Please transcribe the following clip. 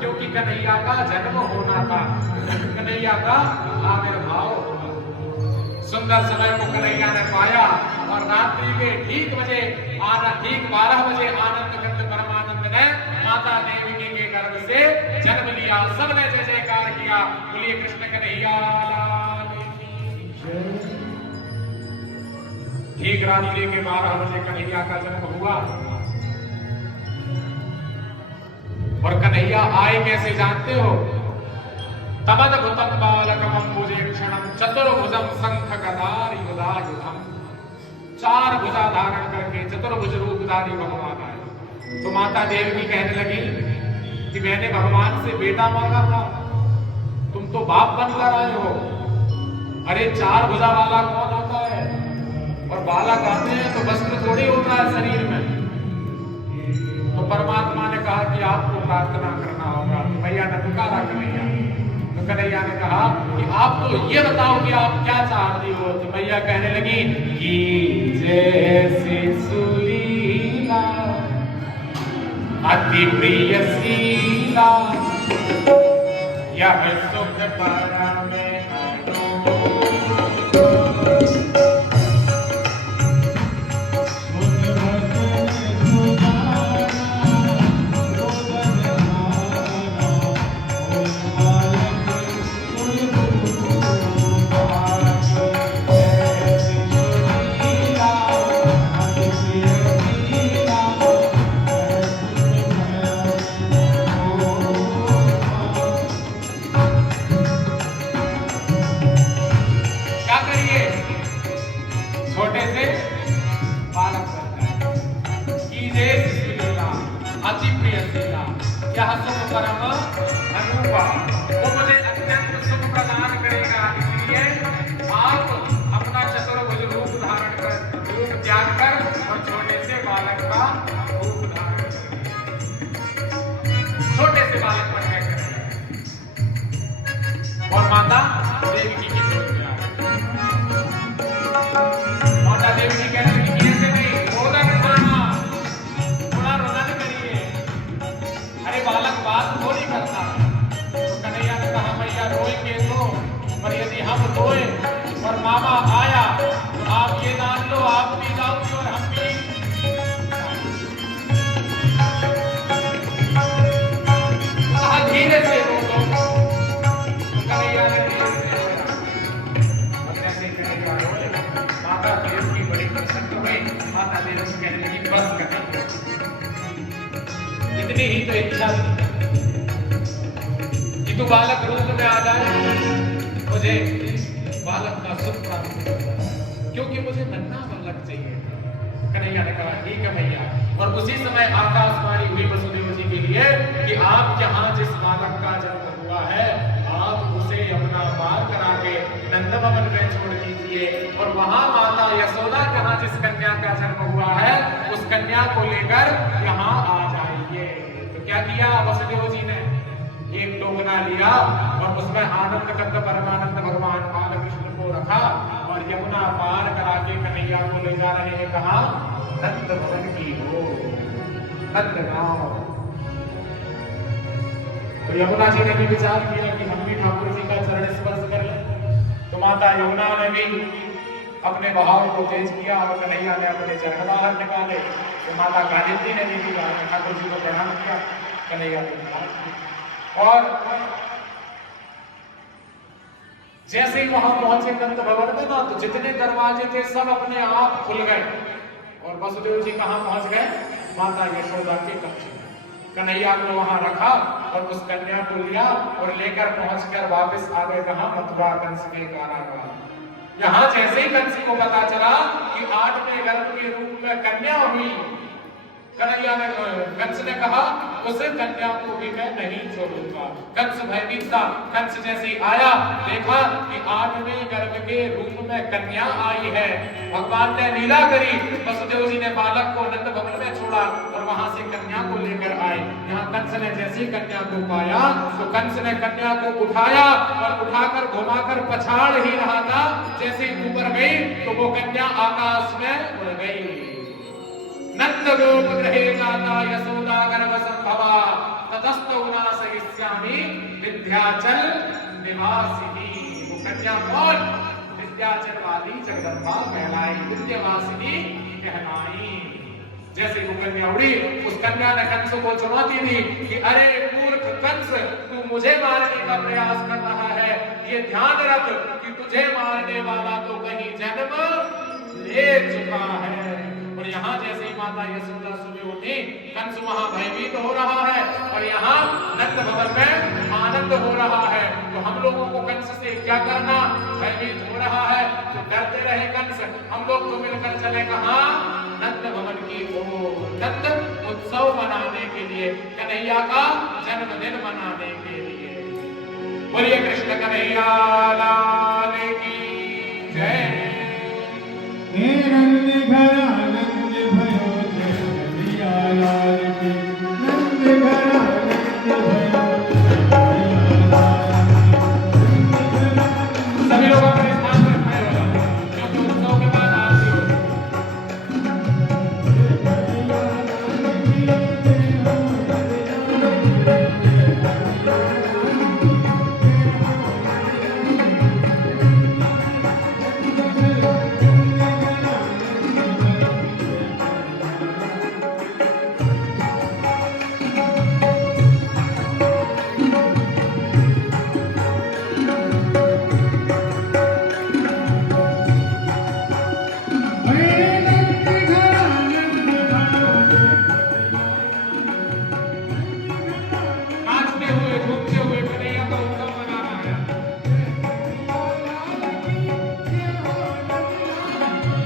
क्योंकि कन्हैया का जन्म होना था, कन्हैया का आविर्भाव होना। सुंदर समय को कन्हैया ने पाया और रात्रि के ठीक 12 बजे आनंद कंद परमानंद ने माता देवकी के गर्भ से जन्म लिया। सबने जय जयकार किया, बोलिए कृष्ण कन्हैया लाल की जय। ठीक रात्रि के 12 बजे कन्हैया का जन्म हुआ। और कन्हैया आए कैसे जानते हो? तमद्भुतं बालकमम्बुजेक्षणं चतुर्भुजं शंख गदारि गदायुधं। 4 भुजा धारण करके चतुर्भुज रूपधारी भगवान आए। तो माता देवकी कहने लगी कि मैंने भगवान से बेटा मांगा था, तुम तो बाप बनकर आए हो। अरे 4 भुजा वाला कौन होता है? और बालक आते हैं तो वस्त्र थोड़ी होता है शरीर में। तो परमात्मा ने कहा कि आपको प्रार्थना करना होगा। तो भैया ने पुकारा कन्हैया। तो कन्हैया ने कहा कि आप तो ये बताओ कि आप क्या चाहती हो। तो भैया कहने लगी कि जैसे सुलीला अति प्रिय शीला यह सुख परम वो मुझे अत्यंत सुख प्रदान करेगा। इसलिए आप अपना चतुर्भुज रूप धारण कर, रूप त्याग कर और छोटे से बालक का रूप धारण करें, छोटे से बालक बन गए और माता देवकी की गोद में आए। माता देवकी कहने लगी ऐसे नहीं, रोदन खाना, थोड़ा रोदन करिए। अरे बालक बात थोड़ी करता है। रोएंगे तो, पर यदि हम रोए और मामा आया तो आप ये मान लो आप भी जाओगे और हम भी। धीरे से रो दो। कन्हैया ने धीरे से रोया और जैसे कन्हैया रोए माता देवकी बड़ी प्रसन्न हुई। माता देवकी कहने लगी बस कन्हैया, इतनी ही तो इच्छा तू बालक रूप में आ जाए, मुझे बालक का सुख प्राप्त होगा, क्योंकि मुझे नन्हा बालक चाहिए। कन्हैया ने कहा ठीक है भैया। और उसी समय आकाशवाणी हुई वसुदेव जी के लिए कि आप यहाँ जिस बालक का जन्म हुआ है आप उसे यमुना पार करा के नंद भवन में छोड़ दीजिए और वहां माता यशोदा के यहाँ जिस कन्या का जन्म हुआ है उस कन्या को लेकर यहाँ आ जाइए। तो क्या किया वसुदेव जी ने? एक टोकना लिया और उसमें आनंद कंद परमानंद भगवान बालकृष्ण को रखा और यमुना पार करा के कन्हैया को ले जा रहे हैं। कहा नंद भवन की हो, नंद गांव। तो यमुना जी ने भी विचार किया कि हम भी ठाकुर जी का चरण स्पर्श कर लें। तो माता यमुना ने भी अपने बहाव को तेज किया और कन्हैया ने अपने चरण बाहर निकाले। तो माता गायत्री ने भी ठाकुर जी को प्रणाम किया, कन्हैया ने प्रणाम किया। और जैसे ही वहां पहुंचे नंद भवन में ना तो जितने दरवाजे थे सब अपने आप खुल गए और वसुदेव जी कहां पहुंच गए? माता यशोदा के कक्ष में। कन्हैया को वहां रखा और उस कन्या को लिया और लेकर पहुंचकर वापस आ गए। कहां? मथुरा कंस के कारागार। यहां जैसे ही कंस को पता चला कि 8वें गर्भ के रूप में कन्या हुई, कन्हैया ने कंस ने कहा उस कन्या को भी मैं नहीं छोड़ूंगा। कंस भयभीत था। कंस जैसे आया देखा कि 8वें गर्भ के रूप में कन्या आई है। भगवान ने लीला करी, वसुदेव जी ने बालक को नंद भवन में छोड़ा और वहां से कन्या को लेकर आए। यहाँ कंस ने जैसे कन्या को पाया तो कंस ने कन्या को उठाया और उठाकर घुमाकर पछाड़ ही रहा था। जैसे ऊपर गई तो वो कन्या आकाश में उड़ गई। नंद गोप गृहे जाता यशोदा गर्भ संभवा ततस्तौ नासयिष्यति विंध्याचल निवासिनी। वो कन्या कौन? विंध्याचल वाली जगदम्बा कहलाई, विंध्यवासिनी कहलाई। जैसे वो कन्या उड़ी, उस कन्या ने कंस को चुनौती दी कि अरे मूर्ख कंस, तू मुझे मारने का प्रयास कर रहा है, ये ध्यान रख कि तुझे मारने वाला तो कहीं जन्म ले चुका है। और यहाँ जैसे ही माता यशोदा सुबह उठी, कंस वहां भयभीत हो रहा है और यहाँ नंद भवन में आनंद हो रहा है। तो हम लोगों को कंस से क्या करना? भयभीत हो रहा है तो डरते रहे कंस, हम लोग तो मिलकर चले कहाँ? नंद भवन की ओर, नंद उत्सव मनाने के लिए, कन्हैया का जन्मदिन मनाने के लिए। बोलिए कृष्ण कन्हैया लाल।